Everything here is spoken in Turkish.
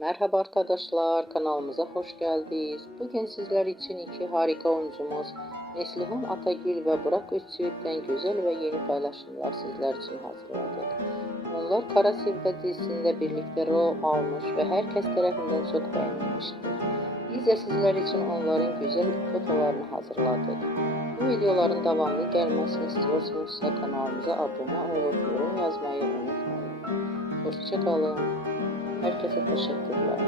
Merhaba arkadaşlar, kanalımıza hoş geldiniz. Bugün sizler için iki harika oyuncumuz Neslihan Atagül ve Burak Özçivit'ten güzel ve yeni paylaşımlar sizler için hazırladık. Onlar Kara Sevda dizisinde birlikte rol almış ve herkes tarafından çok beğenilmiştir. Biz de sizler için onların güzel fotolarını hazırladık. Bu videoların devamlı gelmesini istiyorsanız kanalımıza abone olup yorum yazmayı unutmayın. Hoşça kalın. Herkese teşekkürler.